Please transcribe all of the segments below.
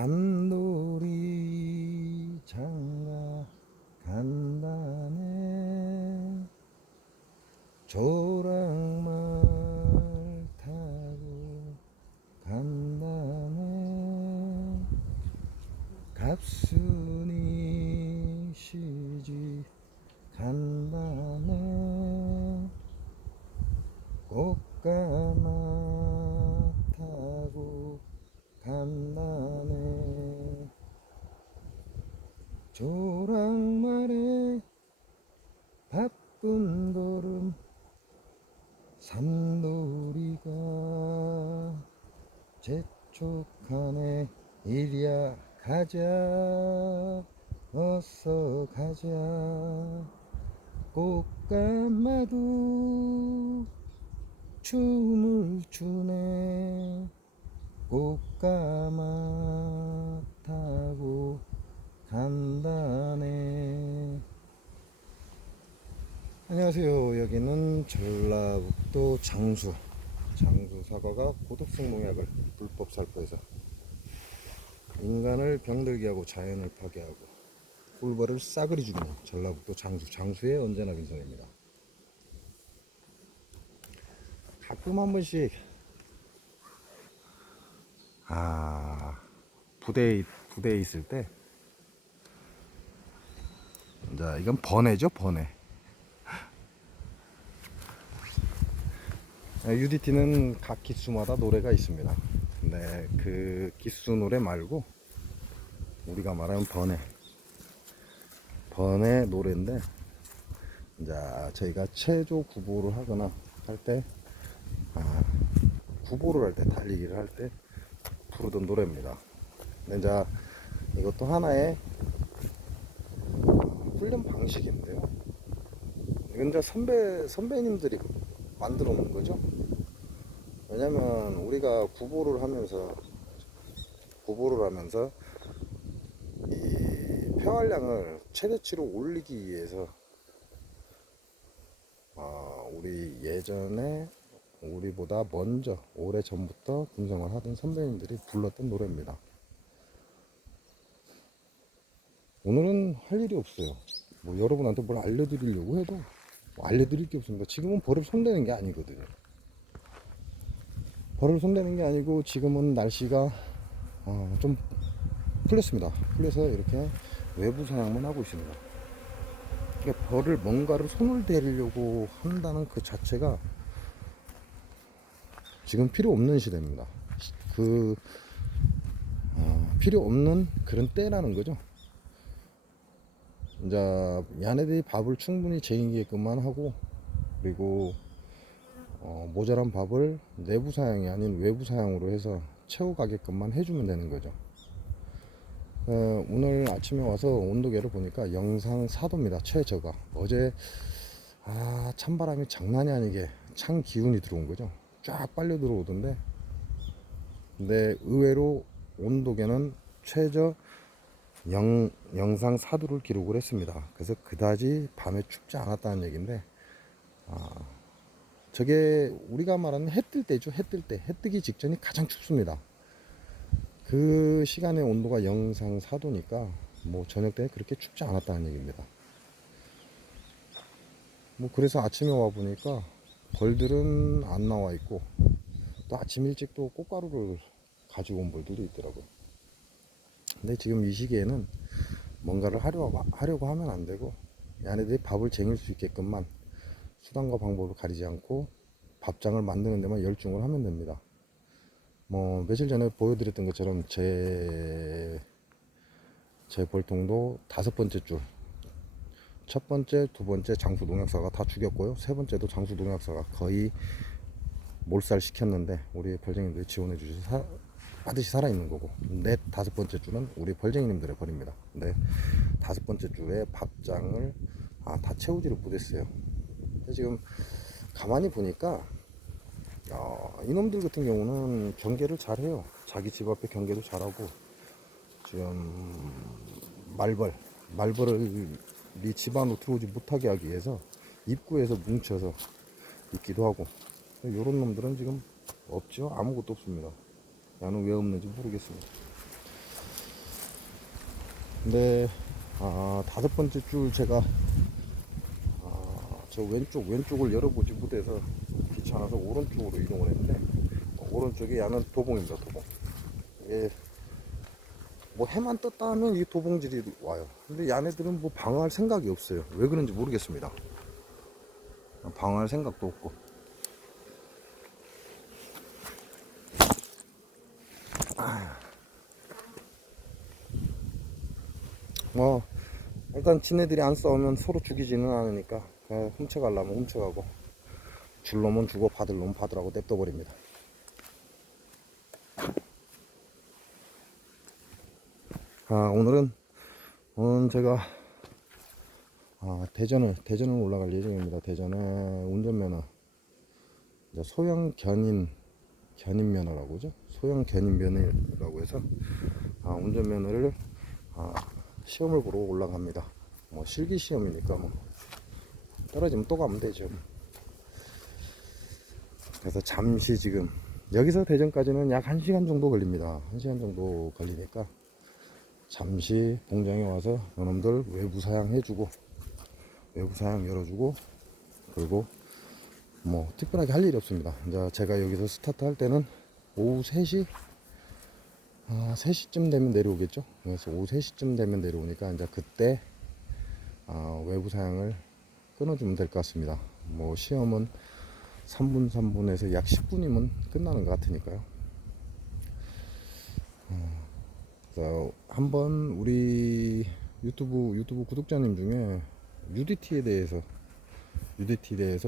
감돌이 장가 간다네. 조랑말 타고 간다네. 갑순이 시집 간다네. 꽃가마 타고 간다네. 조랑말에 바쁜 걸음 삼돌이가 재촉하네. 이리야 가자, 어서 가자. 꽃가마도 춤을 추네. 꽃가마 타고 간다네. 안녕하세요. 여기는 전라북도 장수 사과가 고독성 농약을 불법 살포해서 인간을 병들게 하고 자연을 파괴하고 꿀벌을 싸그리 죽이는 전라북도 장수의 언제나 빈손입니다. 가끔 한 번씩 부대에 있을 때, 자, 이건 번외죠, 번외. UDT는 각 기수마다 노래가 있습니다. 근데 그 기수 노래 말고 우리가 말하는 번외 노래인데, 자, 저희가 체조 구보를 하거나 할 때, 구보를 할 때, 달리기를 할 때 부르던 노래입니다. 근데 자, 이것도 하나의 훈련 방식인데요. 이건 이제 선배님들이 만들어 놓은 거죠. 왜냐면 우리가 구보를 하면서 이 폐활량을 최대치로 올리기 위해서 우리 예전에 우리보다 먼저 오래 전부터 군생활 하던 선배님들이 불렀던 노래입니다. 오늘은 할 일이 없어요. 뭐 여러분한테 뭘 알려드리려고 해도 뭐 알려드릴 게 없습니다. 지금은 벌을 손대는 게 아니거든요. 벌을 손대는 게 아니고 지금은 날씨가 좀 풀렸습니다. 풀려서 이렇게 외부 사냥만 하고 있습니다. 그러니까 벌을 뭔가를 손을 대려고 한다는 그 자체가 지금 필요 없는 시대입니다. 필요 없는 그런 때라는 거죠. 이제 얘네들이 밥을 충분히 제공하게끔만 하고, 그리고 모자란 밥을 내부 사양이 아닌 외부 사양으로 해서 채워가게끔만 해주면 되는 거죠. 오늘 아침에 와서 온도계를 보니까 영상 4도입니다. 최저가. 어제 찬바람이 장난이 아니게 찬 기운이 들어온 거죠. 쫙 빨려 들어오던데, 근데 의외로 온도계는 최저 영상 4도를 기록을 했습니다. 그래서 그다지 밤에 춥지 않았다는 얘기인데, 저게 우리가 말하는 해 뜰 때죠. 해 뜨기 직전이 가장 춥습니다. 그 시간의 온도가 영상 4도니까 뭐 저녁 때 그렇게 춥지 않았다는 얘기입니다. 뭐 그래서 아침에 와 보니까 벌들은 안 나와 있고, 또 아침 일찍 또 꽃가루를 가지고 온 벌들도 있더라고요. 근데 지금 이 시기에는 뭔가를 하려고 하면 안 되고, 얘네들이 밥을 쟁일 수 있게끔만 수단과 방법을 가리지 않고 밥장을 만드는 데만 열중을 하면 됩니다. 뭐 며칠 전에 보여드렸던 것처럼 제 벌통도 5번째 줄, 첫 번째, 두 번째 장수 농약사가 다 죽였고요. 세 번째도 장수 농약사가 거의 몰살 시켰는데 우리 벌쟁이들이 지원해 주셔서 반드시 살아있는 거고, 다섯 번째 줄은 우리 벌쟁이님들의 벌입니다. 근데 5번째 줄에 밥장을 다 채우지를 못했어요. 지금 가만히 보니까 이놈들 같은 경우는 경계를 잘해요. 자기 집 앞에 경계도 잘하고, 지금 말벌을 집 안으로 들어오지 못하게 하기 위해서 입구에서 뭉쳐서 있기도 하고, 요런 놈들은 지금 없죠. 아무것도 없습니다. 야는 왜 없는지 모르겠습니다. 근데 다섯 번째 줄 제가 저 왼쪽을 열어보지 못해서 귀찮아서 오른쪽으로 이동을 했는데 오른쪽에 야는 도봉입니다. 도봉. 이게 뭐 해만 떴다 하면 이 도봉질이 와요. 근데 얘네들은 뭐 방어할 생각이 없어요. 왜 그런지 모르겠습니다. 방어할 생각도 없고. 뭐 일단 지네들이 안 싸우면 서로 죽이지는 않으니까 그냥 훔쳐가려면 훔쳐가고 줄 놈은 주고 받을 놈은 받으라고 냅둬 버립니다. 오늘은 제가 대전을 올라갈 예정입니다. 대전에 운전면허, 이제 소형 견인 면허라고 하죠. 소형 견인 면허라고 해서 운전면허를 시험을 보러 올라갑니다. 뭐 실기 시험이니까 뭐 떨어지면 또 가면 되죠. 그래서 잠시 지금 여기서 대전까지는 약 1시간 정도 걸립니다. 1시간 정도 걸리니까 잠시 공장에 와서 너놈들 외부 사양 해주고 외부 사양 열어주고, 그리고 뭐 특별하게 할 일이 없습니다. 이제 제가 여기서 스타트 할 때는 오후 3시 3시쯤 되면 내려오겠죠. 그래서 오후 3시쯤 되면 내려오니까 이제 그때 외부 사양을 끊어주면 될 것 같습니다. 뭐 시험은 3분에서 약 10분이면 끝나는 것 같으니까요. 그래서 한번 우리 유튜브 구독자님 중에 UDT에 대해서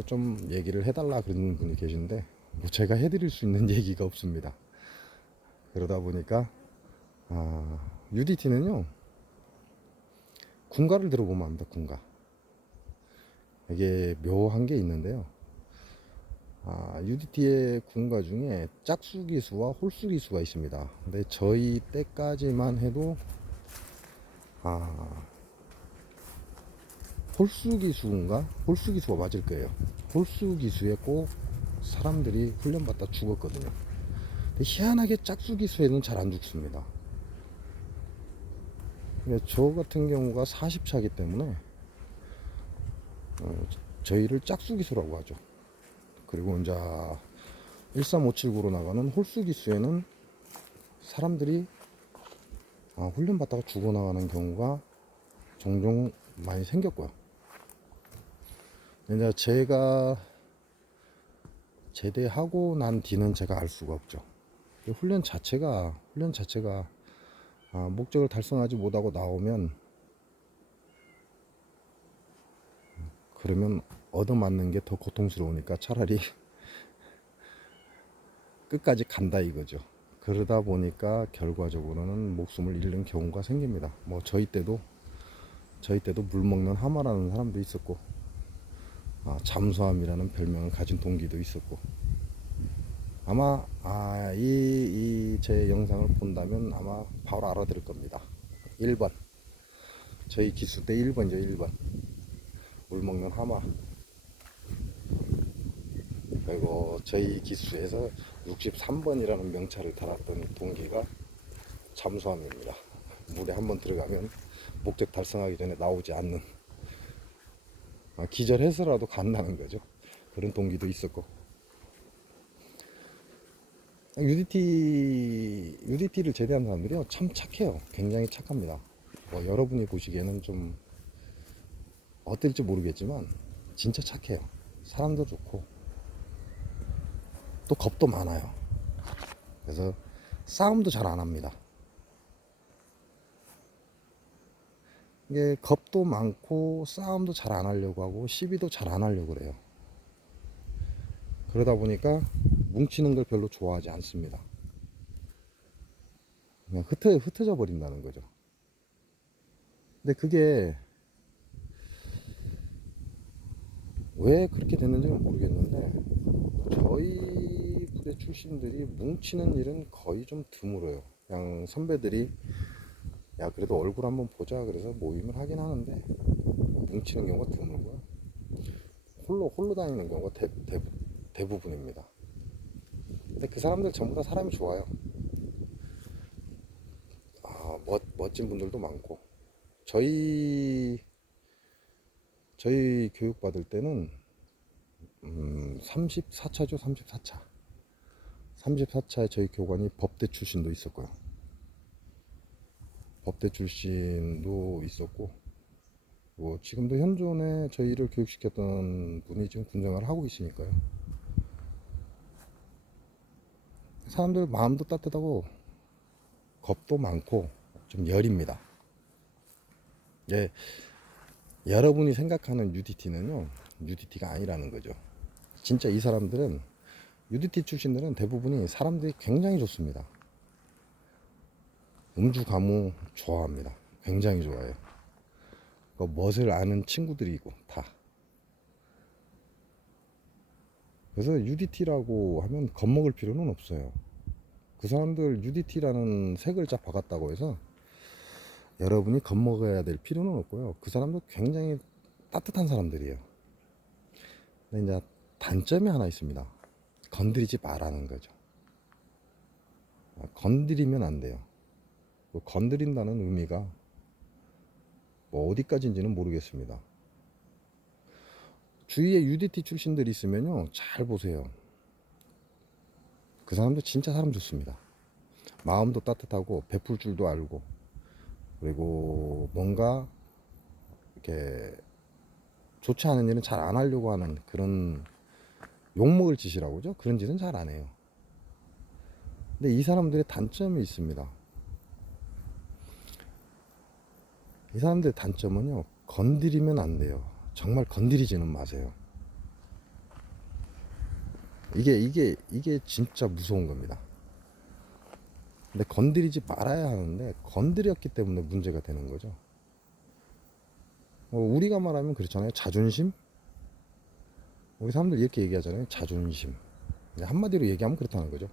좀 얘기를 해달라 그러는 분이 계신데 뭐 제가 해드릴 수 있는 얘기가 없습니다. 그러다 보니까 UDT는요 군가를 들어보면 압니다. 군가 이게 묘한 게 있는데요. UDT의 군가 중에 짝수기수와 홀수기수가 있습니다. 근데 저희 때까지만 해도 홀수기수가 맞을 거예요. 홀수기수에 꼭 사람들이 훈련받다 죽었거든요. 근데 희한하게 짝수기수에는 잘 안 죽습니다. 근데 저 같은 경우가 40차기 때문에 저희를 짝수기수라고 하죠. 그리고 이제 13579로 나가는 홀수기수에는 사람들이 훈련받다가 죽어나가는 경우가 종종 많이 생겼고요. 이제 제가 제대하고 난 뒤는 제가 알 수가 없죠. 훈련 자체가 목적을 달성하지 못하고 나오면 그러면 얻어맞는 게 더 고통스러우니까 차라리 끝까지 간다 이거죠. 그러다 보니까 결과적으로는 목숨을 잃는 경우가 생깁니다. 뭐 저희 때도 물 먹는 하마라는 사람도 있었고 잠수함이라는 별명을 가진 동기도 있었고, 아마 이 제 영상을 본다면 아마 바로 알아들을 겁니다. 1번 저희 기수 때 1번이죠. 1번 물 먹는 하마. 그리고 저희 기수에서 63번이라는 명찰을 달았던 동기가 잠수함입니다. 물에 한번 들어가면 목적 달성하기 전에 나오지 않는, 기절해서라도 간다는 거죠. 그런 동기도 있었고, UDT를 제대한 사람들이요 참 착해요. 굉장히 착합니다. 뭐 여러분이 보시기에는 좀 어떨지 모르겠지만 진짜 착해요. 사람도 좋고 또 겁도 많아요. 그래서 싸움도 잘 안 합니다. 이게 겁도 많고 싸움도 잘 안 하려고 하고 시비도 잘 안 하려고 그래요. 그러다 보니까 뭉치는 걸 별로 좋아하지 않습니다. 그냥 흩어져 버린다는 거죠. 근데 그게 왜 그렇게 됐는지는 모르겠는데 저희 부대 출신들이 뭉치는 일은 거의 좀 드물어요. 그냥 선배들이 야 그래도 얼굴 한번 보자 그래서 모임을 하긴 하는데 뭉치는 경우가 드물고요. 홀로 다니는 경우가 대부분입니다. 근데 그 사람들 전부 다 사람이 좋아요. 멋진 분들도 많고 저희 교육 받을 때는 34차죠. 34차. 34차에 저희 교관이 법대 출신도 있었고요. 법대 출신도 있었고, 뭐 지금도 현존에 저희를 교육시켰던 분이 지금 군생활을 하고 계시니까요. 사람들 마음도 따뜻하고 겁도 많고 좀 열입니다. 예, 여러분이 생각하는 UDT는요, UDT가 아니라는 거죠. 진짜 이 사람들은, UDT 출신들은 대부분이 사람들이 굉장히 좋습니다. 음주 가무 좋아합니다. 굉장히 좋아해요. 그 멋을 아는 친구들이고 다. 그래서 UDT라고 하면 겁먹을 필요는 없어요. 그 사람들 UDT라는 색을 쫙 박았다고 해서 여러분이 겁먹어야 될 필요는 없고요. 그 사람들 굉장히 따뜻한 사람들이에요. 근데 이제 단점이 하나 있습니다. 건드리지 말라는 거죠. 건드리면 안 돼요. 건드린다는 의미가 뭐 어디까지인지는 모르겠습니다. 주위에 UDT 출신들이 있으면요, 잘 보세요. 그 사람도 진짜 사람 좋습니다. 마음도 따뜻하고 베풀 줄도 알고, 그리고 뭔가 이렇게 좋지 않은 일은 잘 안 하려고 하는 그런 욕먹을 짓이라고 하죠. 그런 짓은 잘 안 해요. 근데 이 사람들의 단점이 있습니다. 이 사람들의 단점은요, 건드리면 안 돼요. 정말 건드리지는 마세요. 이게 진짜 무서운 겁니다. 근데 건드리지 말아야 하는데 건드렸기 때문에 문제가 되는 거죠. 우리가 말하면 그렇잖아요. 자존심? 우리 사람들 이렇게 얘기하잖아요. 자존심. 한마디로 얘기하면 그렇다는 거죠.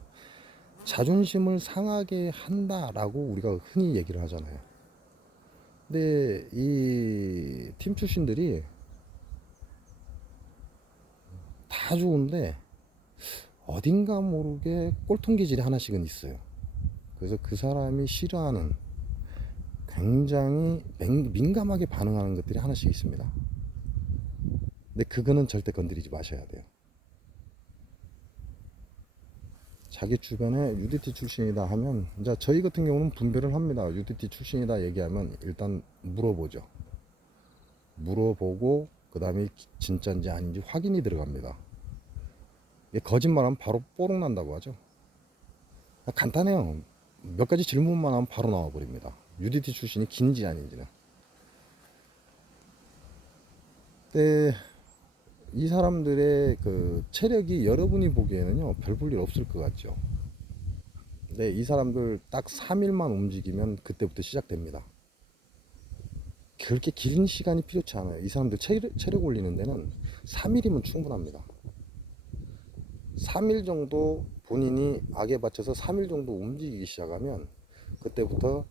자존심을 상하게 한다라고 우리가 흔히 얘기를 하잖아요. 근데 이 팀 출신들이 다 좋은데 어딘가 모르게 꼴통 기질이 하나씩은 있어요. 그래서 그 사람이 싫어하는, 굉장히 민감하게 반응하는 것들이 하나씩 있습니다. 근데 그거는 절대 건드리지 마셔야 돼요. 자기 주변에 UDT 출신이다 하면, 이제 저희 같은 경우는 분별을 합니다. UDT 출신이다 얘기하면 일단 물어보죠. 물어보고 그 다음에 진짜인지 아닌지 확인이 들어갑니다. 거짓말하면 바로 뽀록 난다고 하죠. 간단해요. 몇 가지 질문만 하면 바로 나와버립니다. UDT 출신이 긴지 아닌지는. 근데 이 사람들의 그 체력이 여러분이 보기에는요, 별 볼 일 없을 것 같죠. 근데 이 사람들 딱 3일만 움직이면 그때부터 시작됩니다. 그렇게 긴 시간이 필요치 않아요. 이 사람들 체력 올리는 데는 3일이면 충분합니다. 3일 정도 본인이 악에 받쳐서 3일 정도 움직이기 시작하면 그때부터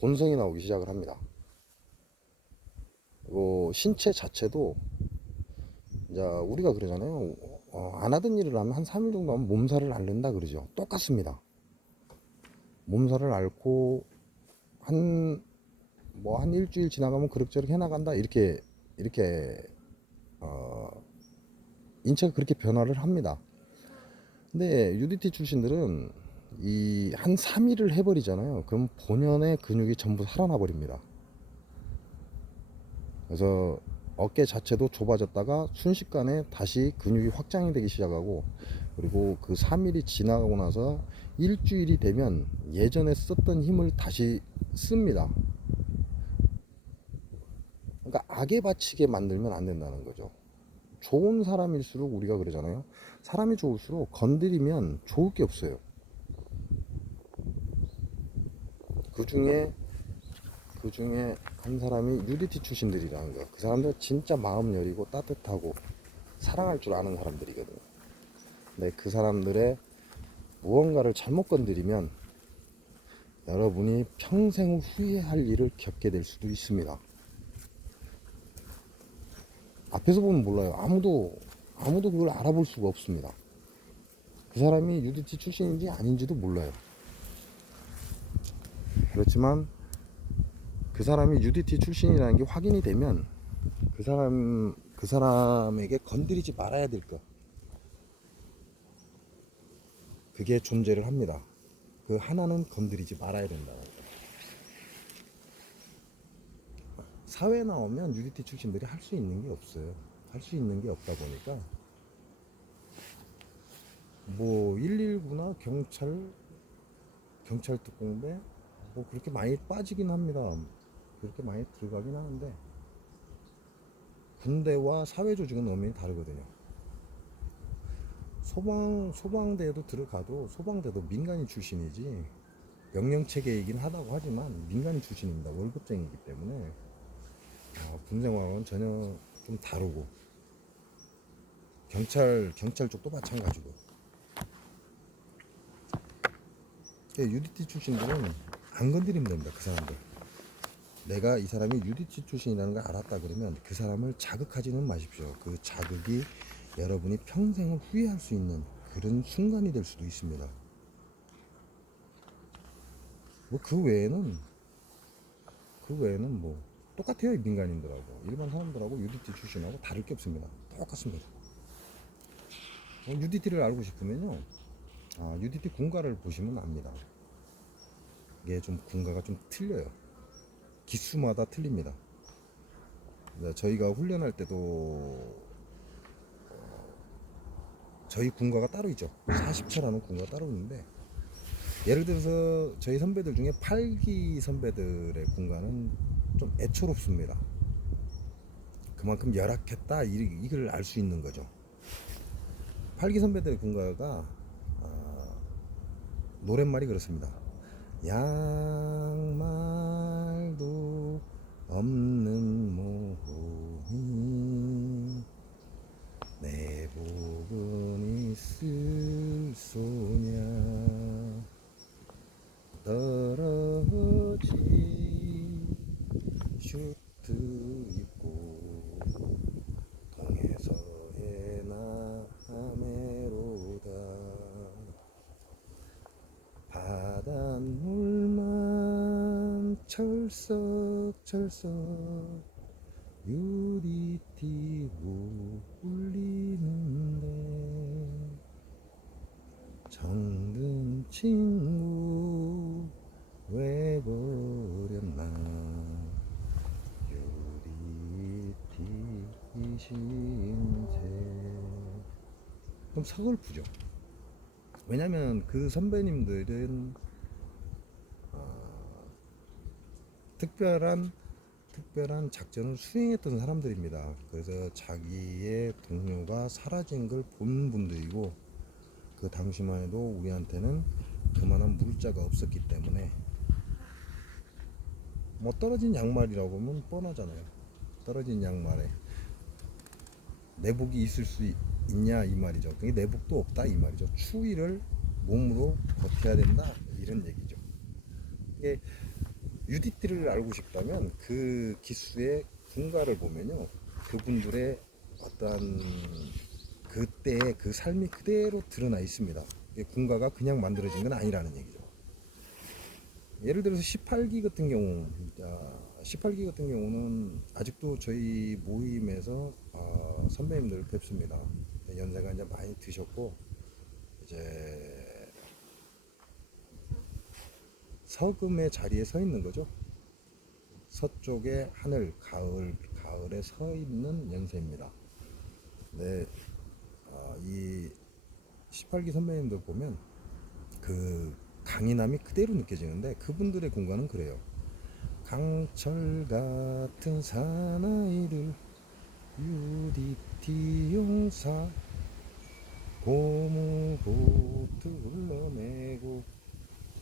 본성이 나오기 시작을 합니다. 신체 자체도, 이제 우리가 그러잖아요. 안 하던 일을 하면 한 3일 정도 하면 몸살을 앓는다 그러죠. 똑같습니다. 몸살을 앓고 한 일주일 지나가면 그럭저럭 해나간다, 이렇게 인체가 그렇게 변화를 합니다. 근데 UDT 출신들은 이 한 3일을 해버리잖아요. 그럼 본연의 근육이 전부 살아나 버립니다. 그래서 어깨 자체도 좁아졌다가 순식간에 다시 근육이 확장이 되기 시작하고, 그리고 그 3일이 지나가고 나서 일주일이 되면 예전에 썼던 힘을 다시 씁니다. 그러니까 악에 바치게 만들면 안 된다는 거죠. 좋은 사람일수록, 우리가 그러잖아요. 사람이 좋을수록 건드리면 좋을 게 없어요. 그 중에 한 사람이 UDT 출신들이라는 거. 그 사람들 진짜 마음 여리고 따뜻하고 사랑할 줄 아는 사람들이거든요. 근데 그 사람들의 무언가를 잘못 건드리면 여러분이 평생 후회할 일을 겪게 될 수도 있습니다. 앞에서 보면 몰라요. 아무도 그걸 알아볼 수가 없습니다. 그 사람이 UDT 출신인지 아닌지도 몰라요. 그렇지만 그 그 사람이 UDT 출신이라는 게 확인이 되면 그 사람에게 건드리지 말아야 될 것, 그게 존재를 합니다. 그 하나는 건드리지 말아야 된다. 사회 나오면 UDT 출신들이 할 수 있는 게 없어요. 할 수 있는 게 없다 보니까 뭐 119나 경찰 특공대 뭐 그렇게 많이 빠지긴 합니다. 그렇게 많이 들어가긴 하는데 군대와 사회 조직은 엄연히 다르거든요. 소방대에도 들어가도 소방대도 민간인 출신이지, 명령체계이긴 하다고 하지만 민간인 출신입니다. 월급쟁이기 때문에 군생활은 전혀 좀 다르고, 경찰 쪽도 마찬가지고. UDT 출신들은 안 건드리면 됩니다. 그 사람들, 내가 이 사람이 UDT 출신이라는 걸 알았다 그러면 그 사람을 자극하지는 마십시오. 그 자극이 여러분이 평생을 후회할 수 있는 그런 순간이 될 수도 있습니다. 뭐 그 외에는 뭐 똑같아요. 민간인들하고 일반 사람들하고 UDT 출신하고 다를 게 없습니다. 똑같습니다. UDT를 알고 싶으면요, UDT 군가를 보시면 압니다. 이게 좀 군가가 좀 틀려요. 기수마다 틀립니다. 저희가 훈련할 때도 저희 군가가 따로 있죠. 40차라는 군가가 따로 있는데, 예를 들어서 저희 선배들 중에 8기 선배들의 군가는 좀 애초롭습니다. 그만큼 열악했다, 이걸 알 수 있는 거죠. 8기 선배들의 군가가 노랫말이 그렇습니다. 양말도 없는 몸이 내 복은 있을 소냐, 떨어진 슈트 입고 동에서의 남해로다, 바닷물만 철썩철썩 UDT 울리는데, 정든 친구 왜 버렸나, UDT 신세. 그럼 서글프죠. 왜냐면 그 선배님들은 특별한 작전을 수행했던 사람들입니다. 그래서 자기의 동료가 사라진 걸 본 분들이고, 그 당시만 해도 우리한테는 그만한 물자가 없었기 때문에 뭐 떨어진 양말이라고 하면 뻔하잖아요. 떨어진 양말에 내복이 있을 수 있냐 이 말이죠. 그게 내복도 없다 이 말이죠. 추위를 몸으로 버텨야 된다 이런 얘기죠. 이게 UDT를 알고 싶다면 그 기수의 군가를 보면요, 그분들의 어떤 그때의 그 삶이 그대로 드러나 있습니다. 군가가 그냥 만들어진 건 아니라는 얘기죠. 예를 들어서 18기 같은 경우는 아직도 저희 모임에서 선배님들 뵙습니다. 연세가 이제 많이 드셨고, 이제 서금의 자리에 서 있는 거죠. 서쪽의 하늘, 가을에 서 있는 연세입니다. 네, 이 18기 선배님들 보면 그 강인함이 그대로 느껴지는데, 그분들의 공간은 그래요. 강철 같은 사나이들 UDT 용사 고무보트 흘러내고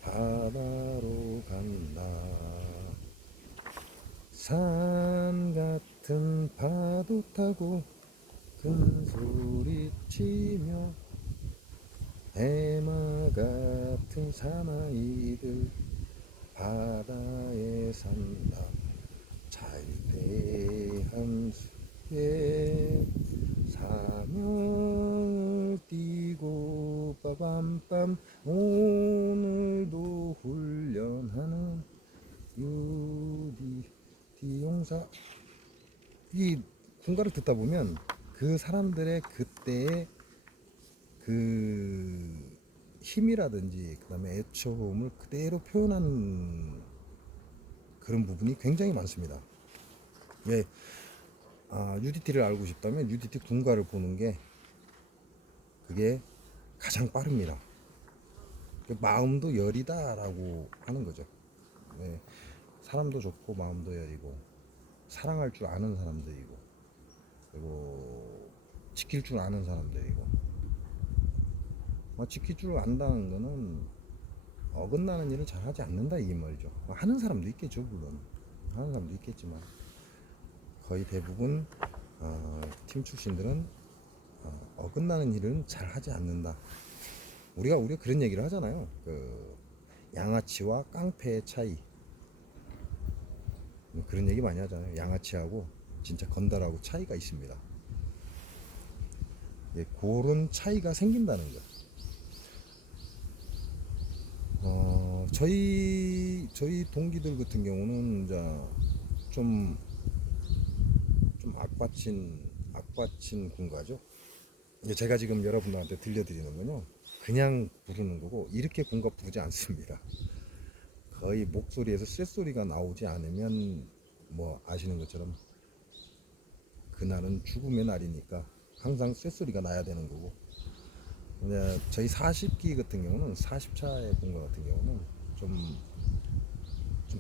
바다로 간다, 산 같은 파도 타고 큰 소리 치며 해마 같은 사나이들 바다에 산다, 잘대한 수에 사명을 띠고 빠밤빰 오늘도 훈련하는 유디 항상 이 군가를 듣다 보면 그 사람들의 그때의 그 힘이라든지 그다음에 애처움을 그대로 표현한 그런 부분이 굉장히 많습니다. 왜 UDT를 알고 싶다면 UDT 군가를 보는 게 그게 가장 빠릅니다. 마음도 여리다라고 하는 거죠. 네, 사람도 좋고 마음도 여리고 사랑할 줄 아는 사람들이고 그리고 지킬 줄 아는 사람들이고 지킬 줄 안다는 거는 어긋나는 일을 잘 하지 않는다 이 말이죠. 하는 사람도 있겠죠. 물론 하는 사람도 있겠지만 거의 대부분 팀 출신들은 어긋나는 일은 잘 하지 않는다. 우리가 그런 얘기를 하잖아요. 그 양아치와 깡패의 차이, 그런 얘기 많이 하잖아요. 양아치하고 진짜 건달하고 차이가 있습니다. 그런 차이가 생긴다는 거. 저희 동기들 같은 경우는 이제 좀 악받친 군가죠. 제가 지금 여러분들한테 들려드리는 건요, 그냥 부르는 거고 이렇게 군가 부르지 않습니다. 거의 목소리에서 쇳소리가 나오지 않으면 뭐 아시는 것처럼 그날은 죽음의 날이니까 항상 쇳소리가 나야 되는 거고, 저희 40기 같은 경우는 40차의 군가 같은 경우는 좀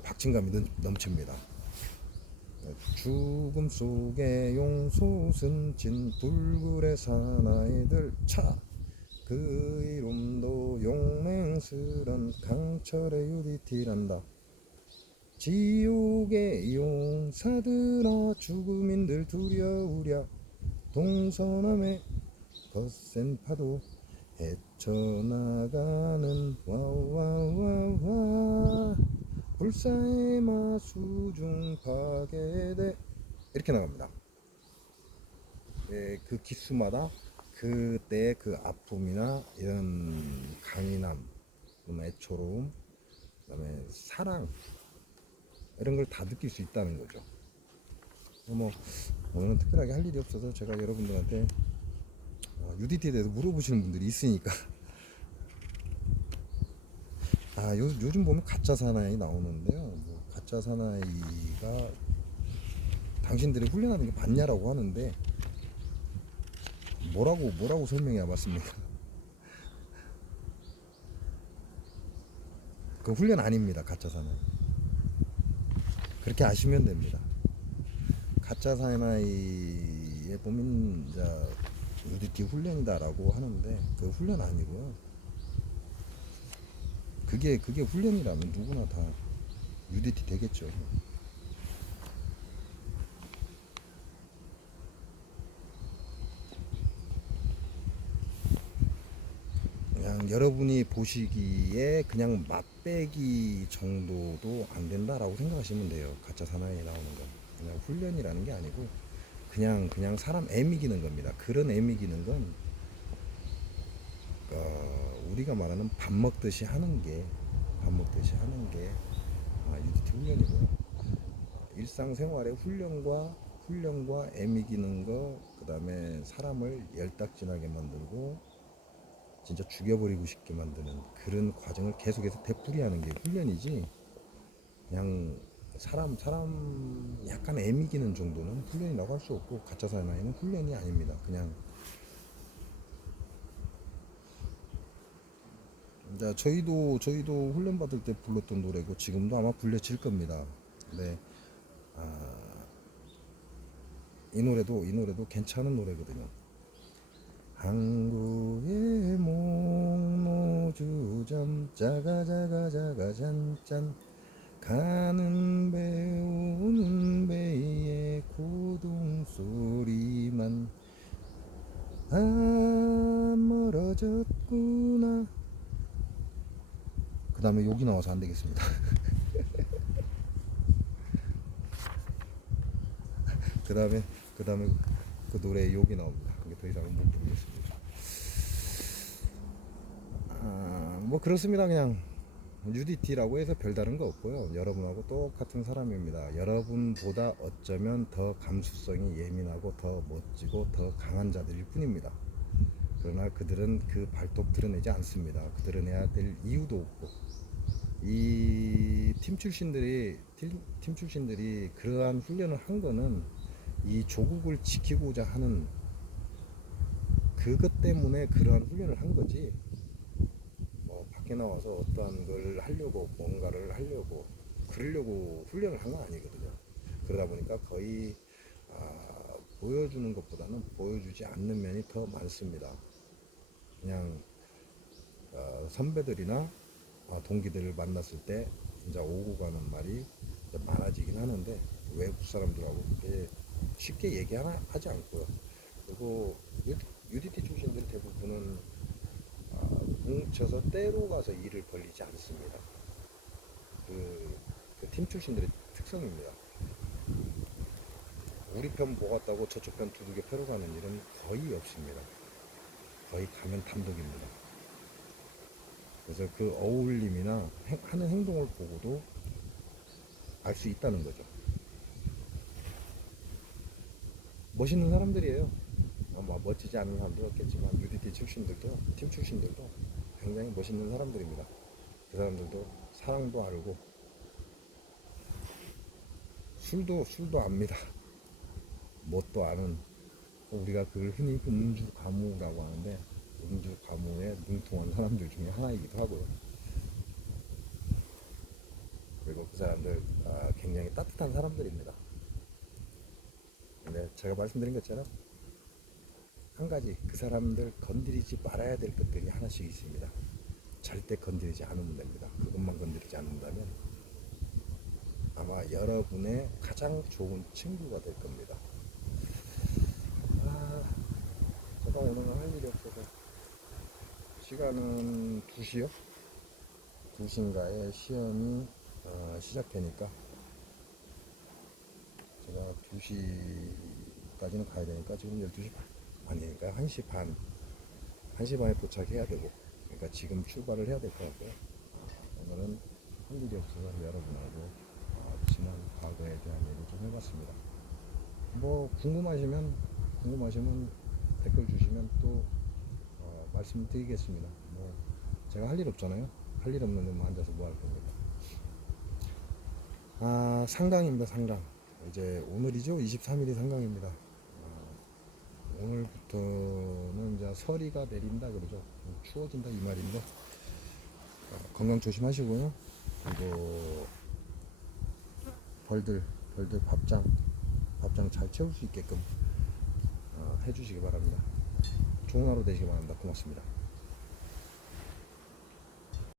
박진감이 넘칩니다. 죽음 속에 용솟은 진 불굴의 사나이들 차, 그 이름도 용맹스런 강철의 UDT란다. 지옥의 용사들아 죽음인들 두려우랴. 동서남의 거센 파도 헤쳐나가는 와와와와 불사의 마수중 파괴돼, 이렇게 나갑니다. 그 기수마다 그때의 그 아픔이나 이런 강인함, 애처로움, 그다음에 사랑, 이런 걸 다 느낄 수 있다는 거죠. 오늘은 특별하게 할 일이 없어서 제가 여러분들한테 UDT에 대해서 물어보시는 분들이 있으니까 요즘 보면 가짜 사나이 나오는데요. 가짜 사나이가 당신들이 훈련하는 게 맞냐라고 하는데 뭐라고 설명해야 맞습니까? 그 훈련 아닙니다. 가짜 사나이. 그렇게 아시면 됩니다. 가짜 사나이에 보면 이제 UDT 훈련이다라고 하는데 그 훈련 아니고요. 그게 훈련이라면 누구나 다 UDT 되겠죠. 그냥 여러분이 보시기에 그냥 맛배기 정도도 안 된다라고 생각하시면 돼요. 가짜 사나이에 나오는 건 그냥 훈련이라는 게 아니고 그냥 사람 애미기는 겁니다. 그런 애미기는 건 우리가 말하는 밥 먹듯이 하는 게 UDT 훈련이고요. 일상생활의 훈련과 애미기는 거, 그 다음에 사람을 열딱지나게 만들고 진짜 죽여버리고 싶게 만드는 그런 과정을 계속해서 되풀이하는 게 훈련이지, 그냥 사람 약간 애미기는 정도는 훈련이라고 할 수 없고, 가짜 사나이는 훈련이 아닙니다. 그냥 저희도 훈련 받을 때 불렀던 노래고 지금도 아마 불려질 겁니다. 네, 이 노래도 괜찮은 노래거든요. 항구의 목노주점 자가자가 잔짠 가는 배 오는 배의 고동 소리만 멀어졌구나. 그 다음에 욕이 나와서 안 되겠습니다. 그 다음에 그 노래에 욕이 나옵니다. 더 이상은 못 부르겠습니다. 그렇습니다. 그냥 UDT라고 해서 별다른 거 없고요. 여러분하고 똑같은 사람입니다. 여러분보다 어쩌면 더 감수성이 예민하고 더 멋지고 더 강한 자들일 뿐입니다. 그러나 그들은 그 발톱 드러내지 않습니다. 그 드러내야 될 이유도 없고, 이 팀 출신들이 그러한 훈련을 한 거는 이 조국을 지키고자 하는 그것 때문에 그러한 훈련을 한 거지, 뭐 밖에 나와서 어떠한 걸 하려고, 뭔가를 하려고 그러려고 훈련을 한 건 아니거든요. 그러다 보니까 거의 보여주는 것보다는 보여주지 않는 면이 더 많습니다. 그냥 선배들이나 동기들을 만났을 때 이제 오고 가는 말이 이제 많아지긴 하는데, 외국 사람들하고 그렇게 쉽게 얘기하지 않고요. 그리고 UDT 출신들 대부분은 뭉쳐서 때로 가서 일을 벌리지 않습니다. 그팀 출신들의 특성입니다. 우리 편 보았다고 저쪽 편 두들겨 패러 가는 일은 거의 없습니다. 거의 가면 단독입니다. 그래서 그 어울림이나 하는 행동을 보고도 알 수 있다는 거죠. 멋있는 사람들이에요. 멋지지 않은 사람도 없겠지만 UDT 출신들도, 팀 출신들도 굉장히 멋있는 사람들입니다. 그 사람들도 사랑도 알고 술도 압니다. 뭣도 아는, 우리가 그걸 흔히 음주가무라고 하는데, 음주가무에 능통한 사람들 중에 하나이기도 하고요. 그리고 그 사람들 굉장히 따뜻한 사람들입니다. 근데 제가 말씀드린 것처럼 한 가지, 그 사람들 건드리지 말아야 될 것들이 하나씩 있습니다. 절대 건드리지 않으면 됩니다. 그것만 건드리지 않는다면 아마 여러분의 가장 좋은 친구가 될 겁니다. 제가 오늘은 할 일이 없어서, 시간은 2시요? 2시인가에 시험이 시작되니까 제가 2시까지는 가야 되니까 지금 12시 반 아니니까 1시 반, 1시 반에 도착해야 되고, 그러니까 지금 출발을 해야 될 것 같고요. 오늘은 할 일이 없어서 여러분하고 지난 과거에 대한 얘기 좀 해봤습니다. 뭐 궁금하시면 댓글 주시면 또 말씀드리겠습니다. 뭐 제가 할 일 없잖아요. 할 일 없는데 뭐 앉아서 뭐 할 겁니까? 상강입니다. 상강. 이제 오늘이죠. 23일이 상강입니다. 오늘부터는 이제 서리가 내린다 그러죠. 추워진다 이 말인데, 건강 조심하시고요. 그리고 벌들 밥장 잘 채울 수 있게끔 해주시기 바랍니다. 좋은 하루 되시기 바랍니다. 고맙습니다.